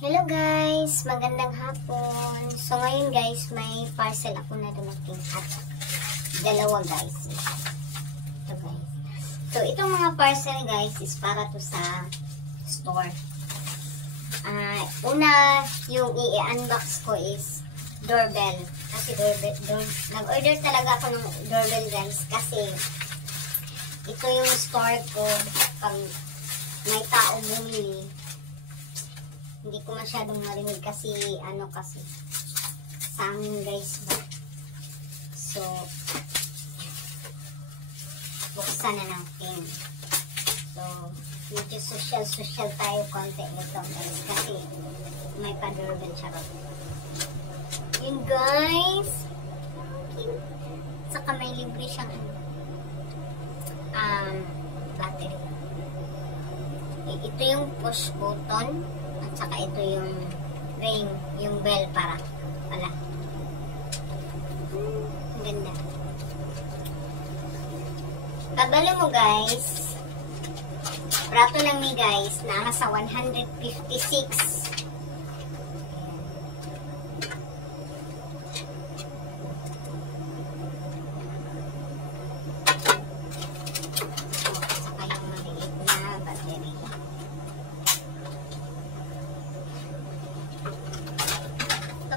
Hello guys! Magandang hapon. So ngayon guys, may parcel ako na dumating at dalawa guys. Ito guys. So itong mga parcel guys is para to sa store. Una, yung i-unbox ko is doorbell. Kasi nag-order talaga ako ng doorbell guys kasi ito yung store ko pag may tao bumili. Hindi ko masyadong marinig kasi sa amin guys ba. So buksan na natin. So medyo social tayo konti nito guys kasi may pa-doorbell charot. Yun guys. Saka may libre siyang battery. Ito yung push button. At saka ito yung ring, yung bell pala. Ang ganda. Kabalo mo guys. Prato lang ni guys. Nasa 156.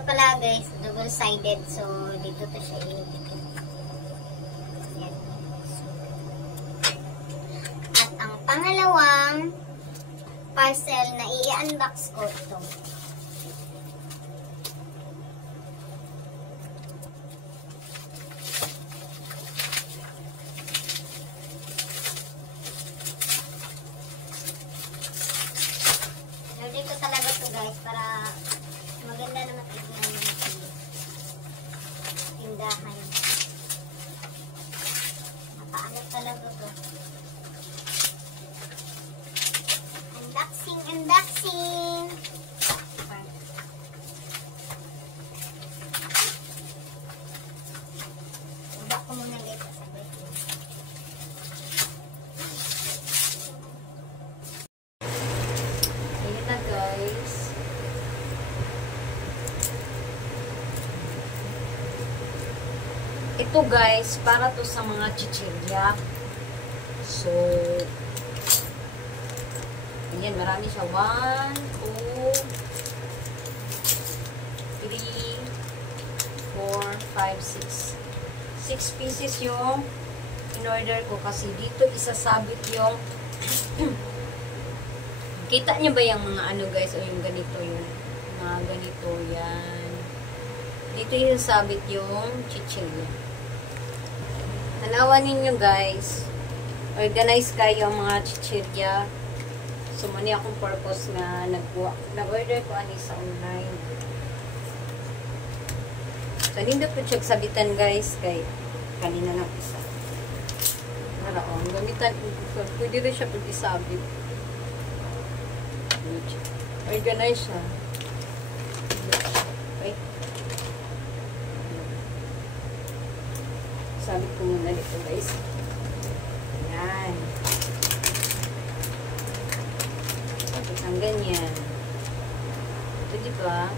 Pala guys, double-sided, so dito to siya ilipit. Yan. At ang pangalawang parcel na i-unbox ko ito. Lodi ko talaga to guys para maganda na matignan yung tindahan. Napaano talaga to. Unboxing! Baba ko muna guys sa sabit. Ayan na guys. Ito guys, para to sa mga chichirya. So, ayan, marami siya. 1, 2, 3, 4, 5, 6. 6 pieces yung in-order ko kasi dito isasabit yung kita niyo ba yung mga ano guys, o yung ganito, yung mga ganito, yan. Dito isasabit yung chichirya. Tanawan ninyo guys, organize kayo ang mga chichirya. So mani akong purpose nga nag-order ko ani sa online. So hindi po siya sabitan guys kay kanina lang isa. Naraon, gamitan pwede rin siya pag isabit. Organize siya. Okay. Sabi ko muna dito guys. Ayan. Tapos ang ganyan. Ito diba?